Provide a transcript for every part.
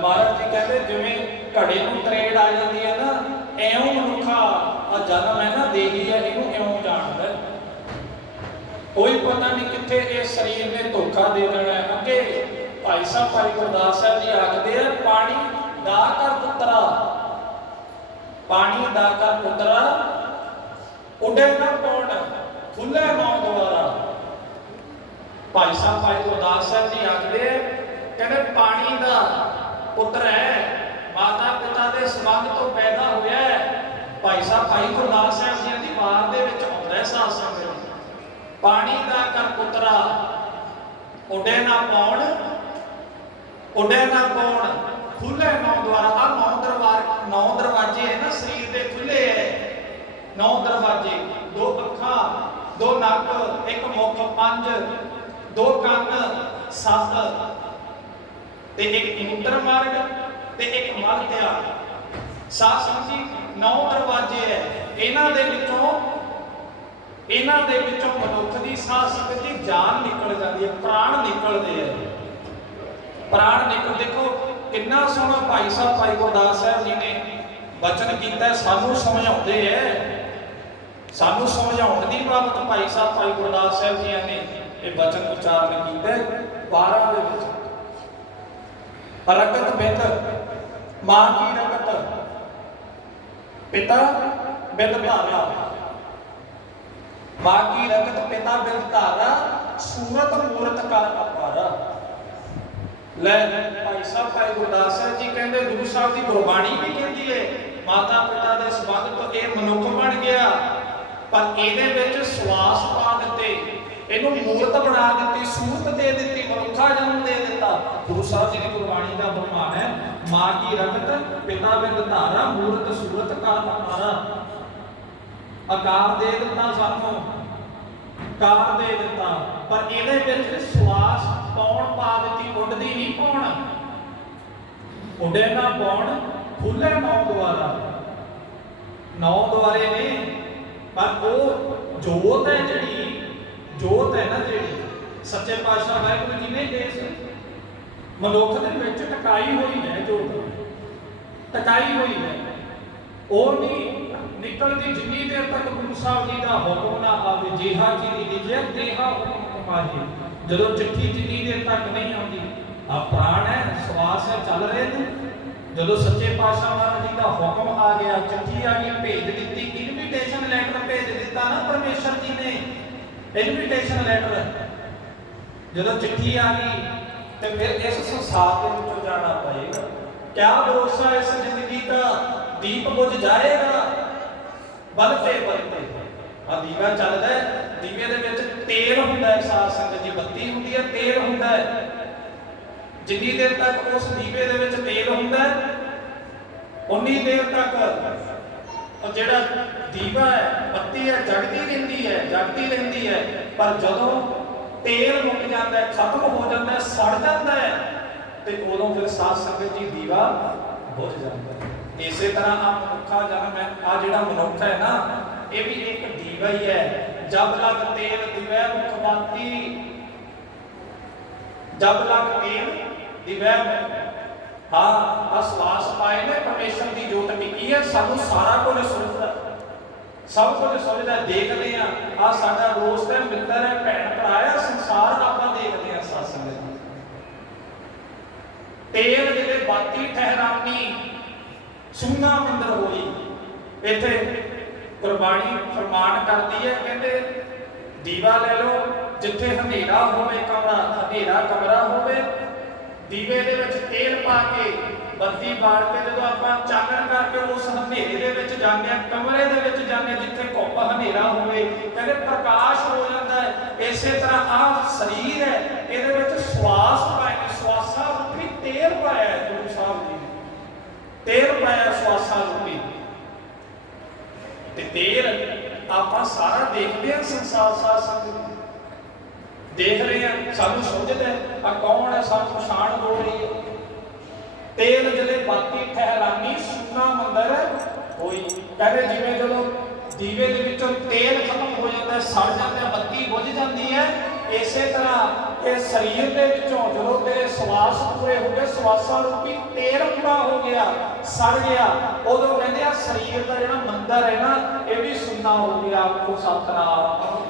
ਮਹਾਰਾਜ ਜੀ ਕਹਿੰਦੇ ਜਿਵੇਂ ਘੜੇ ਨੂੰ ਤਰੇੜ ਆ ਜਾਂਦੀ ਹੈ ਨਾ, ਐਉਂ ਮਨੁੱਖਾ ਆ ਜਨਮ ਹੈ ਨਾ, ਦੇਹੀ ਹੈ ਇਹਨੂੰ ਇਉਂ ਜਾਣਦਾ ਹੈ। ਕੋਈ ਪਤਾ ਨਹੀਂ ਕਿੱਥੇ ਇਹ ਸਰੀਰ ਨੇ ਧੋਖਾ ਦੇ ਦੇਣਾ ਹੈ। ਅੱਗੇ ਭਾਈ ਸਾਹਿਬ, ਭਾਈ ਗੁਰਦਾਸ ਸਾਹਿਬ ਜੀ ਆਖਦੇ ਆ, ਪਾਣੀ ਦਾ ਕਰ ਪੁੱਤਰਾ। ਪਾਣੀ ਦਾ ਕਰ ਪੁੱਤਰਾ, ਉੱਡੇ ਨਾ ਪੌਣ ਖੁੱਲੇ ਮੌਤ ਦੁਆਰਾ। ਭਾਈ ਸਾਹਿਬ, ਭਾਈ ਗੁਰਦਾਸ ਸਾਹਿਬ ਜੀ ਆਖਦੇ ਕਹਿੰਦੇ ਪਾਣੀ ਦਾ ਪੁੱਤਰ ਹੈ ਮਾਤਾ ਪਿਤਾ ਦੇ ਸੰਬੰਧ ਤੋਂ ਪੈਦਾ ਹੋਇਆ ਹੈ। ਭਾਈ ਸਾਹਿਬ, ਭਾਈ ਗੁਰਦਾਸ ਸਾਹਿਬ ਜੀ ਦੀ ਵਾਰ ਦੇ ਵਿੱਚ ਆਉਂਦਾ ਹੈ ਸਾਧ ਸੰਗਤ। ਪਾਣੀ ਦਾ ਕਰ ਪੁੱਤਰਾ, ਉੱਡੇ ਨਾ ਪੌਣ ਉੱਡੇ ਨਾ ਪੌਣ ਖੁੱਲੇ ਨੌ ਦੁਆਰਾ ਆ ਨੌ ਦਰਵਾਰ ਨੌ ਦਰਵਾਜ਼ੇ ਹੈ ਨਾ, ਸਰੀਰ ਦੇ ਖੁੱਲੇ ਹੈ। ਨੌ ਦਰਵਾਜ਼ੇ, ਦੋ ਅੱਖਾਂ, ਦੋ ਨੱਕ, ਇੱਕ ਮੁੱਖ, ਪੰਜ, ਦੋ ਕੰਨ, ਸੱਤ, ਤੇ ਇੱਕ ਮੂਤਰ ਮਾਰਗ ਤੇ ਇੱਕ ਮਲ ਤਿਆ ਸਾਧ ਸੰਗਤ ਜੀ ਨੌ ਦਰਵਾਜ਼ੇ ਹੈ। ਇਹਨਾਂ ਦੇ ਵਿੱਚੋਂ ਇਹਨਾਂ ਦੇ ਵਿੱਚੋਂ ਮਨੁੱਖ ਦੀ ਸਾਹ ਸੰਗਤ ਦੀ ਜਾਨ ਨਿਕਲ ਜਾਂਦੀ ਹੈ ਪ੍ਰਾਣ ਨਿਕਲਦੇ ਆ। ਪ੍ਰਾਣ ਨਿਕਲ ਦੇਖੋ ਕਿੰਨਾ ਸੋਹਣਾ ਭਾਈ ਸਾਹਿਬ ਭਾਈ ਗੁਰਦਾਸ ਸਾਹਿਬ ਜੀ ਨੇ ਬਚਨ ਕੀਤਾ ਹੈ, ਸਾਨੂੰ ਸਮਝਾਉਂਦੇ ਐ ਸਾਨੂੰ ਸਮਝਾਉਣ ਦੀ ਬਾਬਤ ਭਾਈ ਸਾਹਿਬ ਭਾਈ ਗੁਰਦਾਸ ਸਾਹਿਬ ਜੀ ਨੇ ਇਹ ਬਚਨ ਉਚਾਰਨ ਕੀਤਾ ਹੈ 12 ਦੇ ਵਿੱਚ। ਰਕਤ ਬਿੰਦ ਮਾਂ ਕੀ ਰਕਤ ਪਿਤਾ ਬਿੰਦ ਧਾਰਾ ਮਾਂ ਰਗਤ ਪਿਤਾ ਬਿੰਦ ਧਾਰਾ, ਸੂਰਤ ਮੂਰਤ ਕਰ ਅਪਾਰਾ। ਲੈ ਭਾਈ ਸਾਹਿਬ, ਭਾਈ ਗੁਰਦਾਸ ਸਾਹਿਬ ਜੀ ਕਹਿੰਦੇ, ਗੁਰੂ ਸਾਹਿਬ ਦੀ ਗੁਰਬਾਣੀ ਵੀ ਕਹਿੰਦੀ ਹੈ ਮਾਤਾ ਪਿਤਾ ਦੇ ਸਬੰਧ ਤੋਂ ਇਹ ਮਨੁੱਖ ਬਣ ਗਿਆ। ਪਰ ਇਹਦੇ ਵਿੱਚ ਸਵਾਸ ਪਾ ਦਿੱਤੇ। ਇਹਨੂੰ ਮੂਰਤ ਬਣਾ ਦਿੱਤੀ, ਸੂਰਤ ਦੇ ਦਿੱਤੀ, ਮਨੁੱਖਾ ਜਨਮ ਦੇ ਦਿੱਤਾ। ਗੁਰੂ ਸਾਹਿਬ ਜੀ ਦੀ ਗੁਰਬਾਣੀ ਦਾ ਬਰਮਾਨ ਹੈ ਮਾਂ ਕੀ ਰਕਤ ਪਿਤਾ ਬਿੰਦ ਧਾਰਾ, ਮੂਰਤ ਸੂਰਤ ਕਾ ਅਪਾਰਾ। ਆਕਾਰ ਦੇ ਦਿੱਤਾ ਸਾਨੂੰ ਕਾਰ ਦੇ ਦਿੱਤਾ। ਪਰ ਇਹਦੇ ਵਿੱਚ ਸਵਾਸ ਪਾਉਣ ਪਾ ਦਿੱਤੀ, ਉੱਡਦੀ ਨਹੀਂ ਪਾਉਣ ਉੱਡੇ ਨਾ ਪਾਉਣ ਖੁੱਲੇ ਨੌ ਦੁਆਰਾ। ਨੌ ਦੁਆਰੇ ਨੇ, ਪਰ ਉਹ ਜੋਤ ਹੈ ਜਿਹੜੀ, ਜੋਤ ਹੈ ਨਾ ਜਿਹੜੀ, ਸੱਚੇ ਪਾਤਸ਼ਾਹ ਵਾਹਿਗੁਰੂ ਜੀ ਨੇ ਇਸ ਮਨੁੱਖ ਦੇ ਵਿੱਚ ਟਕਾਈ ਹੋਈ ਹੈ ਜੋਤ। ਟਕਾਈ ਹੋਈ ਹੈ। ਉਹ ਨਹੀਂ ਨਿਕਲਦੀ ਜਿੰਨੀ ਦੇਰ ਤੱਕ ਗੁਰੂ ਸਾਹਿਬ ਜੀ ਦਾ ਹੁਕਮ ਨਾ ਆਵੇ, ਜਿਹਾ ਜੀ ਦੀ ਲਿਖਿਆ ਤੇਹਾ ਹੁਕਮ ਕਮਾਹੀ ਜਦੋਂ ਚਿੱਠੀ ਜਿੰਨੀ ਦੇਰ ਤੱਕ ਨਹੀਂ ਆਉਂਦੀ, ਆ ਪ੍ਰਾਣ ਹੈ, ਸਵਾਸ ਹੈ, ਚੱਲ ਰਹੇ ਨੇ। ਜਦੋਂ ਸੱਚੇ ਪਾਤਸ਼ਾਹ ਮਹਾਰਾਜ ਜੀ ਦਾ ਹੁਕਮ ਆ ਗਿਆ, ਚਿੱਠੀ ਆ ਗਈ, ਭੇਜ ਦਿੱਤੀ ਇਨਵੀਟੇਸ਼ਨ ਲੈਟਰ ਭੇਜ ਦਿੱਤਾ ਨਾ ਪਰਮੇਸ਼ਰ ਜੀ ਨੇ। ਇਨਵੀਟੇਸ਼ਨ ਲੈਟਰ ਜਦੋਂ ਚਿੱਠੀ ਆ ਗਈ, ਤੇ ਫਿਰ ਇਸ ਸੰਸਾਰ ਦੇ ਵਿੱਚੋਂ ਜਾਣਾ ਪਏਗਾ। ਕਿਆ ਭਰੋਸਾ ਇਸ ਜ਼ਿੰਦਗੀ ਦਾ? ਦੀਪ ਬੁਝ ਜਾਏਗਾ। ਬਲਤੇ ਬਲਤੇ ਆ ਦੀਵਾ ਚੱਲਦਾ ਹੈ, ਦੀਵੇ ਦੇ ਵਿੱਚ ਤੇਲ ਹੁੰਦਾ ਹੈ, ਸਾਧ ਸੰਗਤ ਜੀ, ਬੱਤੀ ਹੁੰਦੀ ਹੈ, ਤੇਲ ਹੁੰਦਾ ਹੈ। ਜਿੰਨੀ ਦੇਰ ਤੱਕ ਉਸ ਦੀਵੇ ਦੇ ਵਿੱਚ ਤੇਲ ਹੁੰਦਾ ਹੈ, ਉਨੀ ਦੇਰ ਤੱਕ ਉਹ ਜਿਹੜਾ ਦੀਵਾ ਹੈ, ਬੱਤੀ ਹੈ, ਜਗਦੀ ਰਹਿੰਦੀ ਹੈ, ਜਗਦੀ ਰਹਿੰਦੀ ਹੈ। ਪਰ ਜਦੋਂ ਤੇਲ ਮੁੱਕ ਜਾਂਦਾ ਹੈ, ਖਤਮ ਹੋ ਜਾਂਦਾ ਹੈ, ਸੜ ਜਾਂਦਾ ਹੈ, ਤੇ ਉਦੋਂ ਫਿਰ ਸਾਧ ਸੰਗਤ ਜੀ ਦੀਵਾ ਬੁਝ ਜਾਂਦਾ ਹੈ ਇਸੇ ਤਰ੍ਹਾਂ ਆ ਮਨੁੱਖਾ ਜਨਮ ਹੈ ਆ ਜਿਹੜਾ ਮਨੁੱਖ ਹੈ ਨਾ ਇਹ ਵੀ ਇੱਕ ਦੀਵਾ ਹੀ ਹੈ ਜਬ ਲਗ ਤੇਲ ਦਿਵੈ ਮੁਖ ਬਾਤੀ ਜਬ ਲਗ ਤੇਲ ਦਿਵੈ ਮੁਖ ਹਾਂ ਆ ਸਵਾਸ ਪਾਏ ਨੇ ਪਰਮੇਸ਼ਰ ਦੀ ਜੋਤ ਟਿੱਕੀ ਹੈ ਸਾਨੂੰ ਸਾਰਾ ਕੁਝ ਸੁਣਦਾ ਸਭ ਕੁਝ ਸੁਣਦਾ ਦੇਖਦੇ ਆ ਆ ਸਾਡਾ ਦੋਸਤ ਹੈ ਮਿੱਤਰ ਹੈ ਭੈਣ ਭਰਾ ਹੈ ਸੰਸਾਰ ਆਪਾਂ ਦੇਖਦੇ ਆ ਸਤਸੰਗ ਤੇਲ ਜਿਹੜੇ ਬਾਤੀ ਠਹਿਰਾਮੀ ਸੁਨਾ ਮੰਦਰ ਹੋਈ। ਇੱਥੇ ਗੁਰਬਾਣੀ ਫਰਮਾਨ ਕਰਦੀ ਹੈ ਕਹਿੰਦੇ ਦੀਵਾ ਲੈ ਲਓ ਜਿੱਥੇ ਹਨੇਰਾ ਹੋਵੇ ਕਮਰਾ ਹਨੇਰਾ ਕਮਰਾ ਹੋਵੇ ਦੀਵੇ ਦੇ ਵਿੱਚ ਤੇਲ ਪਾ ਕੇ ਬੱਤੀ ਬਾਲ ਕੇ ਜਦੋਂ ਆਪਾਂ ਚਾਨਣ ਕਰਕੇ ਉਸ ਹਨੇਰੇ ਦੇ ਵਿੱਚ ਜਾਂਦੇ ਆ ਕਮਰੇ ਦੇ ਵਿੱਚ ਜਾਂਦੇ ਹਾਂ, ਜਿੱਥੇ ਘੁੱਪ ਹਨੇਰਾ ਹੋਵੇ ਕਹਿੰਦੇ ਪ੍ਰਕਾਸ਼ ਹੋ ਜਾਂਦਾ ਹੈ ਇਸੇ ਤਰ੍ਹਾਂ ਆਹ ਸਰੀਰ ਹੈ ਇਹਦੇ ਵਿੱਚ ਸਵਾਸ ਪਾਏ ਨੇ ਸਵਾਸਾਂ ਰੂਪੀ ਤੇਲ ਪਾਇਆ ਹੈ ਗੁਰੂ ਸਾਹਿਬ ਜੀ ਨੇ ਤੇਲ ਪਾਇਆ ਸਵਾਸਾਂ ਰੂਪੀ ਤੇ ਤੇਲ ਆਪਾਂ ਸਾਰਾ ਦੇਖਦੇ ਹਾਂ ਸੰਸਾਰ ਸਾਰ ਸੰਗਤ ਦੇਖ ਰਹੇ ਆ ਸਾਨੂੰ ਸੁਝਦਾ ਆ ਕੌਣ ਹੈ, ਸਾਨੂੰ ਪਛਾਣ ਹੋ ਰਹੀ ਹੈ। ਤੇਲ ਜਲੇ ਬਾਤੀ ਠਹਿਰਾਨੀ ਸੁਨਾ ਮੰਦਰ ਹੋਈ ਕਹਿੰਦੇ ਜਿਵੇਂ ਜਦੋਂ ਦੀਵੇ ਦੇ ਵਿੱਚੋਂ ਤੇਲ ਖਤਮ ਹੋ ਜਾਂਦਾ ਸੜ ਜਾਂਦਾ ਬੱਤੀ ਬੁਝ ਜਾਂਦੀ ਹੈ, ਇਸੇ ਤਰ੍ਹਾਂ ਇਹ ਸਰੀਰ ਦੇ ਵਿੱਚੋਂ ਜਦੋਂ ਤੇਰੇ ਸਵਾਸ ਪੂਰੇ ਹੋ ਗਏ, ਸਵਾਸਾਂ ਰੂਪੀ ਤੇਲ ਪੂਰਾ ਹੋ ਗਿਆ, ਸੜ ਗਿਆ। ਉਦੋਂ ਕਹਿੰਦੇ ਆ, ਸਰੀਰ ਦਾ ਜਿਹੜਾ ਮੰਦਰ ਹੈ ਨਾ, ਇਹ ਵੀ ਸੁੰਨਾ ਹੋ ਗਿਆ ਕੋ ਸਤਨਾਮ।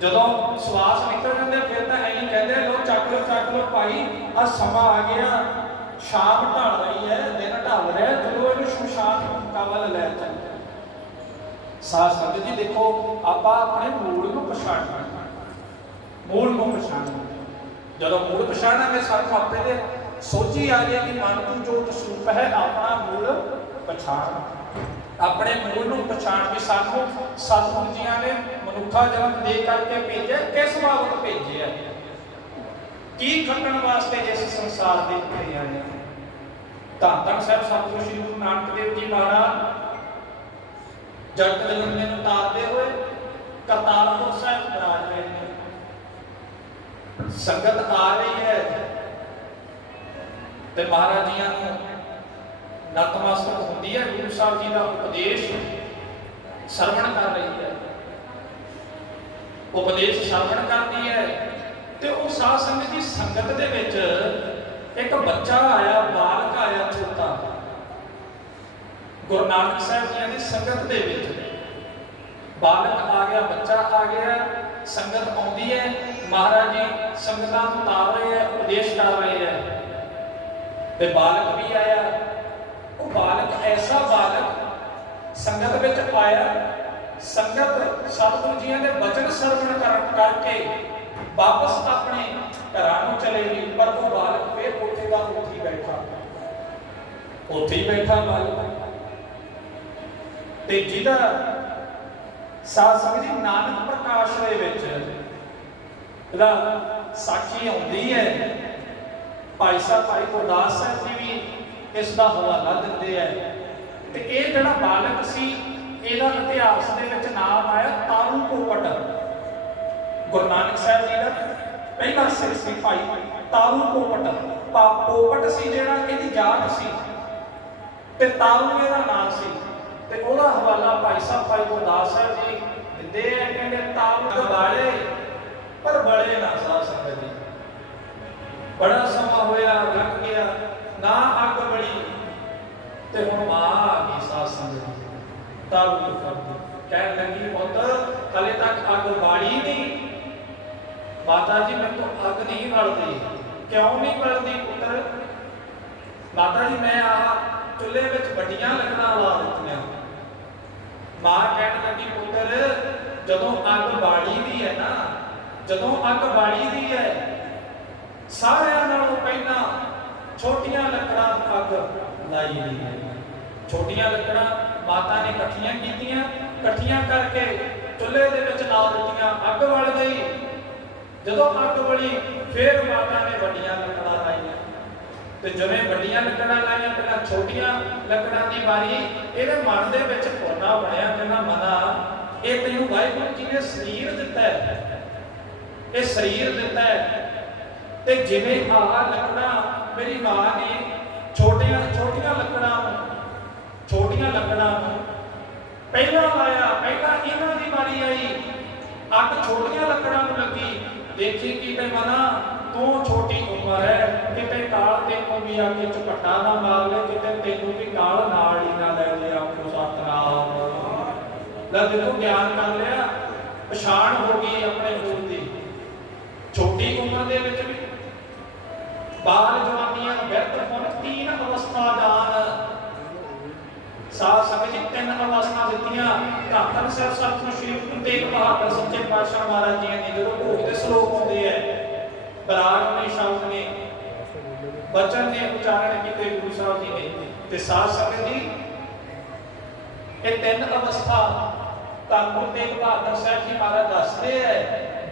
ਜਦੋਂ ਸਵਾਸ ਨਿਕਲ ਜਾਂਦੇ ਫਿਰ ਤਾਂ ਐਂ ਕਹਿੰਦੇ ਲੋ ਚੱਕ ਲੋ ਚੱਕ ਲੋ ਭਾਈ ਆ ਸਮਾਂ ਆ ਗਿਆ। ਸ਼ਾਮ ਢਲ ਰਹੀ ਹੈ, ਦਿਨ ਢਲ ਰਿਹਾ ਜਦੋਂ ਇਹਨੂੰ ਸ਼ਮਸ਼ਾਨ ਕਾਵਲ ਲੈ ਚੱਲਦੇ ਸਾਧ ਸੰਗਤ ਜੀ, ਦੇਖੋ, ਆਪਾਂ ਆਪਣੇ ਮੂਲ ਨੂੰ ਪਛਾਣਨਾ। ਮੂਲ ਨੂੰ ਪਛਾਣਨਾ। ਜਦੋਂ ਮੂਲ ਪਛਾਣਾਂਗੇ ਸਾਨੂੰ ਆਪੇ ਦੇ ਸੋਚੀ ਆ ਜਾਏਗੀ ਮਨ ਨੂੰ ਜੋ ਸਰੂਪ ਹੈ, ਆਪਣਾ ਮੂਲ ਪਛਾਣ। ਆਪਣੇ ਮੂਲ ਨੂੰ ਪਛਾਣ ਕੇ ਸਾਨੂੰ ਸਤਿਗੁਰੂ ਜੀਆਂ ਨੇ ਮਨੁੱਖਾ ਜਨਮ ਦੇ ਕਰਕੇ ਭੇਜਿਆ, ਕਿਸ ਬਾਬਤ ਭੇਜਿਆ? ਕੀ ਖੰਡਣ ਵਾਸਤੇ ਇਸ ਸੰਸਾਰ ਦੇ ਉੱਤੇ ਆਏ ਹਾਂ ਧੰਨ ਸਾਹਿਬ, ਸਤਿਗੁਰੂ ਸ੍ਰੀ ਗੁਰੂ ਨਾਨਕ ਦੇਵ ਜੀ ਮਹਾਰਾਜ ਜਗਤ ਜਨਮ ਨੂੰ ਤਾਰਦੇ ਹੋਏ ਕਰਤਾਰਪੁਰ ਸਾਹਿਬ ਵਿਰਾਜ ਰਹੇ ਨੇ। ਸੰਗਤ ਆ ਰਹੀ ਹੈ। ਤੇ ਮਹਾਰਾਜ ਜੀਆਂ ਨੂੰ ਨਤਮਸਤਕ ਹੁੰਦੀ ਹੈ ਗੁਰੂ ਸਾਹਿਬ ਜੀ ਦਾ ਉਪਦੇਸ਼ ਸਰਵਣ ਕਰ ਰਹੀ ਹੈ। ਉਪਦੇਸ਼ ਸਰਵਣ ਕਰਦੀ ਹੈ ਤੇ ਉਹ ਸਾਧ ਸੰਗਤ ਦੀ ਸੰਗਤ ਦੇ ਵਿੱਚ ਇੱਕ ਬੱਚਾ ਆਇਆ, ਬਾਲਕ ਆਇਆ, ਛੋਟਾ। ਗੁਰੂ ਨਾਨਕ ਸਾਹਿਬ ਜੀਆਂ ਦੀ ਸੰਗਤ ਦੇ ਵਿੱਚ ਬਾਲਕ ਆ ਗਿਆ, ਬੱਚਾ ਆ ਗਿਆ, ਸੰਗਤ ਆਉਂਦੀ ਹੈ। ਮਹਾਰਾਜ ਜੀ ਸੰਗਤਾਂ ਨੂੰ ਤਾਰ ਰਹੇ ਹੈ, ਉਪਦੇਸ਼ ਕਰ ਰਹੇ ਹੈ। ਤੇ ਬਾਲਕ ਵੀ ਆਇਆ। ਉਹ ਬਾਲਕ, ਐਸਾ ਬਾਲਕ ਸੰਗਤ ਵਿੱਚ ਆਇਆ। ਸੰਗਤ ਸਤਿਗੁਰੂ ਜੀਆਂ ਦੇ ਬਚਨ ਸਰਵਣ ਕਰ- ਕਰਕੇ ਵਾਪਸ ਆਪਣੇ ਘਰਾਂ ਨੂੰ ਚਲੇ ਗਈ, ਪਰ ਉਹ ਬਾਲਕ ਫੇਰ ਉੱਥੇ ਦਾ ਉੱਥੇ ਬੈਠਾ। ਉੱਥੇ ਹੀ ਬੈਠਾ ਬਾਲਕ। ਤੇ ਜਿਹਦਾ ਸਾਧ ਸੰਗਤ ਜੀ ਨਾਨਕ ਪ੍ਰਕਾਸ਼ ਦੇ ਵਿੱਚ ਇਹਦਾ ਸਾਖੀ ਆਉਂਦੀ ਹੈ। ਭਾਈ ਸਾਹਿਬ, ਭਾਈ ਗੁਰਦਾਸ ਸਾਹਿਬ ਜੀ ਵੀ ਇਸ ਦਾ ਹਵਾਲਾ ਦਿੰਦੇ ਹੈ ਤੇ ਇਹ ਜਿਹੜਾ ਬਾਲਕ ਸੀ, ਇਹਦਾ ਇਤਿਹਾਸ ਦੇ ਵਿੱਚ ਨਾਮ ਆਇਆ ਤਾਰੂ ਪੋਪਟ ਗੁਰੂ ਨਾਨਕ ਸਾਹਿਬ ਜੀ ਦਾ ਪਹਿਲਾ ਸਿਰ ਸੀ ਭਾਈ, ਤਾਰੂ ਪੋਪਟ ਪਾ ਸੀ ਜਿਹੜਾ, ਇਹਦੀ ਜਾਤ ਸੀ। ਤੇ ਤਾਰੂ ਇਹਦਾ ਨਾਮ ਸੀ। ਤੇ ਉਹਦਾ ਹਵਾਲਾ ਭਾਈ ਸਾਹਿਬ, ਭਾਈ ਗੁਰਦਾਸ ਸਾਹਿਬ ਜੀ ਦਿੰਦੇ ਆ, ਕਹਿੰਦੇ ਤਾਰੂ ਬਾਲੇ, ਪਰ ਬੜੇ ਨਾ ਸਾਧ ਸੰਗਤ ਜੀ ਬੜਾ ਸਮਾਂ ਹੋਇਆ, ਲੱਗ ਗਿਆ। ਨਾ ਅੱਗ ਬੜੀ, ਤੇ ਹੁਣ ਮਾਂ ਆ ਗਈ ਸਾਧ ਸੰਗਤ। ਤਾਰੂ ਕਰਦੀ ਕਹਿਣ ਲੱਗੀ, ਪੁੱਤ, ਹਲੇ ਤੱਕ ਅੱਗ ਬਾੜੀ ਨਹੀਂ। ਮਾਤਾ ਜੀ ਮੈਨੂੰ ਤਾਂ ਅੱਗ ਨਹੀਂ ਬਲਦੀ। ਕਿਉਂ ਨਹੀਂ ਬਲਦੀ, ਪੁੱਤਰ? ਮਾਤਾ ਜੀ, ਮੈਂ ਆਹ ਚੁੱਲ੍ਹੇ ਵਿੱਚ ਵੱਡੀਆਂ ਲੱਕੜਾਂ ਲਾ ਦਿੱਤੀਆਂ। ਮਾਂ ਕਹਿਣ ਲੱਗੀ, ਪੁੱਤਰ, ਜਦੋਂ ਅੱਗ ਬਾੜੀ ਦੀ ਹੈ ਨਾ, ਜਦੋਂ ਅੱਗ ਬਾੜੀ ਦੀ ਹੈ ਸਾਰਿਆਂ ਨਾਲੋਂ ਪਹਿਲਾਂ ਛੋਟੀਆਂ ਲੱਕੜਾਂ ਅੱਗ ਲਾਈ ਗਈ ਹੈ। ਛੋਟੀਆਂ ਲੱਕੜਾਂ ਮਾਤਾ ਨੇ ਇਕੱਠੀਆਂ ਕੀਤੀਆਂ, ਇਕੱਠੀਆਂ ਕਰਕੇ ਚੁੱਲ੍ਹੇ ਦੇ ਵਿੱਚ ਲਾ ਦਿੱਤੀਆਂ, ਅੱਗ ਵੜ ਗਈ। ਜਦੋਂ ਅੱਗ ਬਲੀ ਫਿਰ ਮਾਤਾ ਨੇ ਵੱਡੀਆਂ ਲੱਕੜਾਂ ਲਾਈਆਂ। ਤੇ ਜਿਵੇਂ ਵੱਡੀਆਂ ਲੱਕੜਾਂ ਲਾਈਆਂ, ਪਹਿਲਾਂ ਛੋਟੀਆਂ ਲੱਕੜਾਂ ਦੀ ਵਾਰੀ, ਇਹਦੇ ਮਨ ਦੇ ਵਿੱਚ ਕੋਨਾ ਬਣਿਆ ਕਹਿੰਦਾ ਮਨਾ। ਇਹ ਤੈਨੂੰ ਵਾਹਿਗੁਰੂ ਜੀ ਨੇ ਸਰੀਰ ਦਿੱਤਾ ਹੈ। ਇਹ ਸਰੀਰ ਦਿੱਤਾ ਹੈ। ਤੇ ਜਿਵੇਂ ਆਹ ਲੱਕੜਾਂ ਮੇਰੀ ਮਾਂ ਨੇ ਛੋਟੀਆਂ ਛੋਟੀਆਂ ਲੱਕੜਾਂ ਛੋਟੀਆਂ ਲੱਕੜਾਂ ਪਹਿਲਾਂ ਲਾਇਆ, ਪਹਿਲਾਂ ਇਹਨਾਂ ਦੀ ਵਾਰੀ ਆਈ। ਅੱਗ ਛੋਟੀਆਂ ਲੱਕੜਾਂ ਨੂੰ ਲੱਗੀ। ਦੇਖੀ ਕਿ ਤੇ ਮਨਾ ਤੂੰ ਛੋਟੀ ਉਮਰ ਹੈ ਕਿਤੇ ਕਾਲ ਤੈਨੂੰ ਵੀ ਆ ਕੇ ਝਪਟਾ ਨਾ ਮਾਰ ਲੈ, ਕਿਤੇ ਤੈਨੂੰ ਵੀ ਕਾਲ ਨਾਲ ਹੀ ਨਾ ਲੈ ਜੇ ਆਪੋ ਸਤਨਾਮ। ਲੈ ਦੇਖੋ, ਗਿਆਨ ਕਰ ਲਿਆ, ਪਛਾਣ ਹੋ ਗਈ ਆਪਣੇ ਮੂਲ ਦੀ। ਛੋਟੀ ਉਮਰ ਦੇ ਵਿੱਚ ਵੀ ਬਾਲ ਜਵਾਨੀਆਂ ਵਿਅਰਥ ਹੋਣ ਤੀਨ ਅਵਸਥਾ ਦਾਨ। ਸਾਧ ਸੰਗਤ ਜੀ, ਤਿੰਨ ਅਵਸਥਾ ਦਿੱਤੀਆਂ। ਧੰਨ ਸਾਹਿਬ ਸਤਿਗੁਰੂ ਸ਼੍ਰੀ ਗੁਰੂ ਤੇਗ ਬਹਾਦਰ ਸੱਚੇ ਪਾਤਸ਼ਾਹ ਮਹਾਰਾਜ ਜੀ ਨੇ ਜਦੋਂ ਭੋਗ ਦੇ ਸ਼ਲੋਕ ਹੁੰਦੇ ਐ ਬਰਾਗ ਨੇ ਸ਼ਬਦ ਨੇ, ਬਚਨ ਨੇ ਉਚਾਰਨ ਕੀਤੇ ਗੁਰੂ ਸਾਹਿਬ ਜੀ ਨੇ। ਤੇ ਸਾਧ ਸੰਗਤ ਜੀ, ਇਹ ਤਿੰਨ ਅਵਸਥਾ ਧੰਨ ਗੁਰੂ ਤੇਗ ਬਹਾਦਰ ਸਾਹਿਬ ਜੀ ਮਹਾਰਾਜ ਦੱਸਦੇ ਐ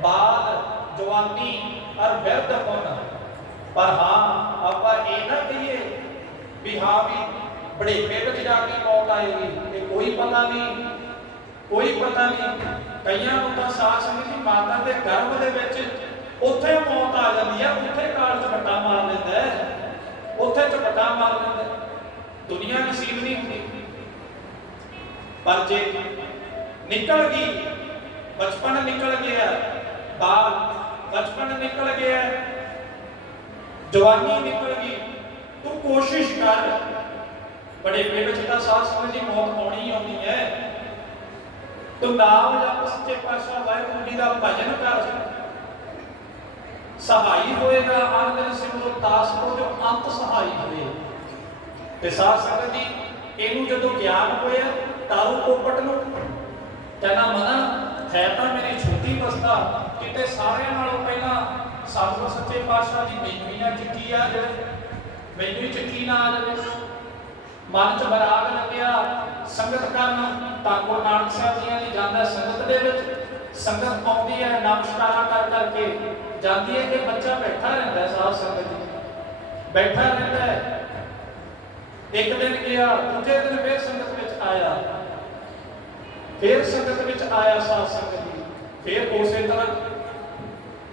ਬਾਲ, ਜਵਾਨੀ ਔਰ ਬਿਰਧ ਹੋਣਾ ਪਰ ਹਾਂ, ਆਪਾਂ ਇਹ ਨਾ ਕਹੀਏ ਵੀ ਹਾਂ ਵੀ ਬੜੇਪੇ ਵਿੱਚ ਜਾ ਕੇ ਮੌਤ ਆਏਗੀ ਇਹ ਕੋਈ ਪਤਾ ਨਹੀਂ, ਕੋਈ ਪਤਾ ਨਹੀਂ। ਕਈਆਂ ਨੂੰ ਤਾਂ ਸਾਹ ਸੰਗਤ ਦੀ ਮਾਤਾ ਦੇ ਗਰਭ ਦੇ ਵਿੱਚ ਉੱਥੇ ਮੌਤ ਆ ਜਾਂਦੀ ਹੈ ਉੱਥੇ ਕਾਲ ਝਪੱਟਾ ਮਾਰ ਲੈਂਦਾ ਹੈ। ਉੱਥੇ ਝਪੱਟਾ ਮਾਰ ਲੈਂਦਾ ਦੁਨੀਆ ਨਸੀਬ ਨਹੀਂ ਹੁੰਦੀ। ਪਰ ਜੇ ਨਿਕਲ ਗਈ, ਬਚਪਨ ਨਿਕਲ ਗਿਆ, ਬਾਲ ਬਚਪਨ ਨਿਕਲ ਗਿਆ ਜਵਾਨੀ ਨਿਕਲ ਗਈ ਤੂੰ ਕੋਸ਼ਿਸ਼ ਕਰ। ਬੜੇ ਵਿੱਚ ਤਾਂ ਸਾਧ ਸੰਗਤ ਦੀ ਮੌਤ ਆਉਣੀ ਹੀ ਹੈ। ਤੂੰ ਨਾਮ ਜਪ ਸੱਚੇ ਪਾਤਸ਼ਾਹ ਵਾਹਿਗੁਰੂ ਜੀ ਦਾ ਭਜਨ ਕਰ। ਸਹਾਈ ਹੋਏਗਾ ਆਨੰਦ ਸਿਮਰੋ, ਦਾਸ ਜੋ ਅੰਤ ਸਹਾਈ ਹੋਏ। ਤੇ ਸਾਧ ਸੰਗਤ ਜੀ ਇਹਨੂੰ ਜਦੋਂ ਗਿਆਨ ਹੋਇਆ ਤਾਰੂ ਕੋਪਟ ਨੂੰ ਕਹਿੰਦਾ, ਮਨਾ, ਹੈ ਤਾਂ ਮੇਰੀ ਛੋਟੀ ਬਸਤਾ, ਕਿਤੇ ਸਾਰਿਆਂ ਨਾਲੋਂ ਪਹਿਲਾਂ ਸਤਿਗੁਰ ਸੱਚੇ ਪਾਤਸ਼ਾਹ ਜੀ ਮੈਨੂੰ ਹੀ ਨਾ ਚਿੱਠੀ ਆ ਜਾਵੇ ਮੈਨੂੰ ਹੀ ਚਿੱਠੀ ਨਾ ਆ ਜਾਵੇ ਮਨ ਚ ਬਰਾਗ ਲੱਗਿਆ। ਸੰਗਤ ਕਰਨ ਤਾਂ ਗੁਰੂ ਨਾਨਕ ਸਾਹਿਬ ਜੀਆਂ ਦੀ ਜਾਂਦਾ ਸੰਗਤ ਦੇ ਵਿੱਚ। ਸੰਗਤ ਆਉਂਦੀ ਹੈ ਨਮਸਕਾਰਾਂ ਕਰ ਕਰਕੇ। ਜਾਂਦੀ ਹੈ ਕਿ ਬੱਚਾ ਬੈਠਾ ਰਹਿੰਦਾ ਸਾਧ ਸੰਗਤ ਜੀ। ਬੈਠਾ ਰਹਿੰਦਾ ਹੈ। ਇੱਕ ਦਿਨ ਗਿਆ, ਦੂਜੇ ਦਿਨ ਫੇਰ ਸੰਗਤ ਵਿੱਚ ਆਇਆ। ਫੇਰ ਸੰਗਤ ਵਿੱਚ ਆਇਆ ਸਾਧ ਸੰਗਤ ਜੀ। ਫੇਰ ਉਸੇ ਤਰ੍ਹਾਂ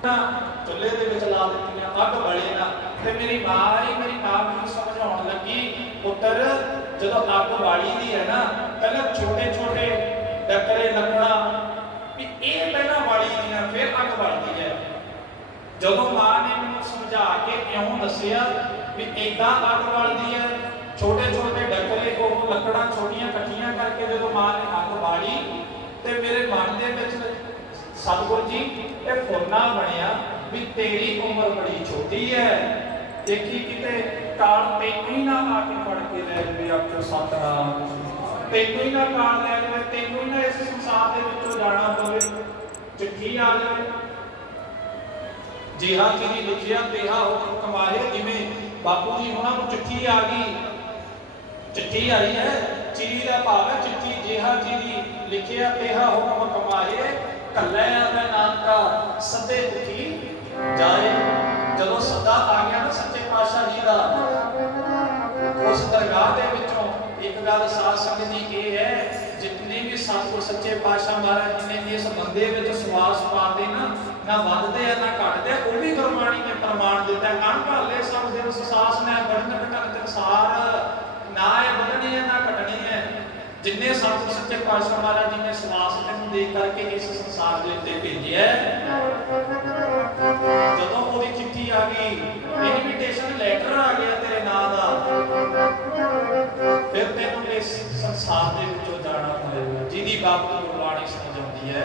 ਚੁੱਲ੍ਹੇ ਦੇ ਵਿੱਚ ਲਾ ਦਿੱਤੀਆਂ, ਅੱਗ ਬਲੇ ਨਾ। ਤੇ ਮੇਰੀ ਮਾਂ ਆਈ ਮੇਰੀ ਮਾਂ ਮੈਨੂੰ ਸਮਝਾਉਣ ਲੱਗੀ, ਪੁੱਤਰ, ਜਦੋਂ ਅੱਗ ਬਾਲੀ ਦੀ ਹੈ ਨਾ, ਪਹਿਲਾਂ ਛੋਟੇ ਛੋਟੇ ਡੱਕਰੇ ਲੱਗਣਾ ਵੀ ਇਹ ਪਹਿਲਾਂ ਬਾਲੀ ਦੀਆਂ, ਫਿਰ ਅੱਗ ਬਲਦੀ ਹੈ। ਜਦੋਂ ਮਾਂ ਨੇ ਮੈਨੂੰ ਸਮਝਾ ਕੇ ਇਉਂ ਦੱਸਿਆ ਵੀ ਏਦਾਂ ਅੱਗ ਬਲਦੀ ਹੈ ਛੋਟੇ ਛੋਟੇ ਡੱਕਰੇ, ਉਹ ਲੱਕੜਾਂ ਛੋਟੀਆਂ ਇਕੱਠੀਆਂ ਕਰਕੇ ਜਦੋਂ ਮਾਂ ਨੇ ਅੱਗ ਬਾਲੀ, ਤੇ ਮੇਰੇ ਮਨ ਦੇ ਵਿੱਚ ਸਤਿਗੁਰ ਜੀ, ਇਹ ਫੁਰਨਾ ਬਣਿਆ ਵੀ ਤੇਰੀ ਉਮਰ ਬੜੀ ਛੋਟੀ ਹੈ। ਦੇਖੀ ਕਿਤੇ ਕਾਲ ਤੈਨੂੰ ਹੀ ਨਾ ਆ ਕੇ ਫੜ ਕੇ ਲੈ ਜਾਵੇ ਆਖੋ ਸਤਨਾਮ। ਤੈਨੂੰ ਹੀ ਨਾ ਕਾਲ ਲੈ ਜਾਵੇ, ਤੈਨੂੰ ਹੀ ਨਾ ਇਸ ਸੰਸਾਰ ਦੇ ਵਿੱਚੋਂ ਜਾਣਾ ਪਵੇ। ਚਿੱਠੀ ਆ ਜਾਵੇ ਜੀ ਹਾਂ ਜਿਹਦੀ ਲਿਖਿਆ, ਤੇਹਾ ਹੁਕਮ ਕਮਾਏ ਜਿਵੇਂ ਬਾਪੂ ਜੀ ਹੁਣਾਂ ਨੂੰ ਚਿੱਠੀ ਆ ਗਈ। ਚਿੱਠੀ ਆਈ ਹੈ ਚਿੜੀ ਦਾ ਭਾਵ ਹੈ ਚਿੱਠੀ ਜਿਹਾ ਜੀ ਦੀ ਲਿਖਿਆ, ਤੇਹਾ ਹੁਕਮ ਕਮਾਏ ਕੱਲੇ ਆਵੇ ਨਾਨਕਾ ਸੱਦੇ ਪੁੱਠੀ। ਜਾਏ, ਜਦੋਂ ਸੱਦਾ ਆ ਗਿਆ ਨਾ ਸੱਚੇ ਪਾਤਸ਼ਾਹ ਜੀ ਦਾ, ਉਸ ਦਰਗਾਹ ਦੇ ਵਿੱਚੋਂ ਇੱਕ ਗੱਲ ਸਾਧ ਸੰਗਤ ਦੀ ਇਹ ਹੈ ਜਿਤਨੇ ਵੀ ਸਤਿਗੁਰ ਸੱਚੇ ਪਾਤਸ਼ਾਹ ਮਹਾਰਾਜ ਜੀ ਨੇ ਇਸ ਬੰਦੇ ਵਿੱਚ ਸਵਾਸ ਪਾਉਂਦੇ ਨਾ ਨਾ ਵੱਧਦੇ ਆ, ਨਾ ਘਟਦੇ ਉਹ ਵੀ ਗੁਰਬਾਣੀ ਨੇ ਪ੍ਰਮਾਣ ਦਿੱਤਾ। ਅਣਭਾਲੇ ਸਭ ਦਿਨ ਸਾਸ ਨੇ ਵਰਣ ਘਟਨ ਤਨਸਾਰ ਨਾ ਇਹ ਵਧਣੇ ਆ ਨਾ ਘਟਣੇ ਆ ਜਿੰਨੇ ਸਤਿਗੁਰ ਸੱਚੇ ਪਾਤਸ਼ਾਹ ਮਹਾਰਾਜ ਜੀ ਨੇ ਸਵਾਸ ਨੂੰ ਦੇਖ ਕਰਕੇ ਇਸ ਸੰਸਾਰ ਦੇ ਉੱਤੇ ਭੇਜਿਆ ਜਦੋਂ ਉਹਦੀ ਚਿੱਠੀ ਆ ਗਈ ਇਨਵੀਟੇਸ਼ਨ ਲੈਟਰ ਆ ਗਿਆ ਤੇਰੇ ਨਾਂ ਦਾ, ਫਿਰ ਤੈਨੂੰ ਇਸ ਸੰਸਾਰ ਦੇ ਵਿੱਚੋਂ ਜਾਣਾ ਪਵੇਗਾ, ਜਿਹਦੀ ਬਾਪ ਗੁਰਬਾਣੀ ਸਮਝਾਉਂਦੀ ਹੈ।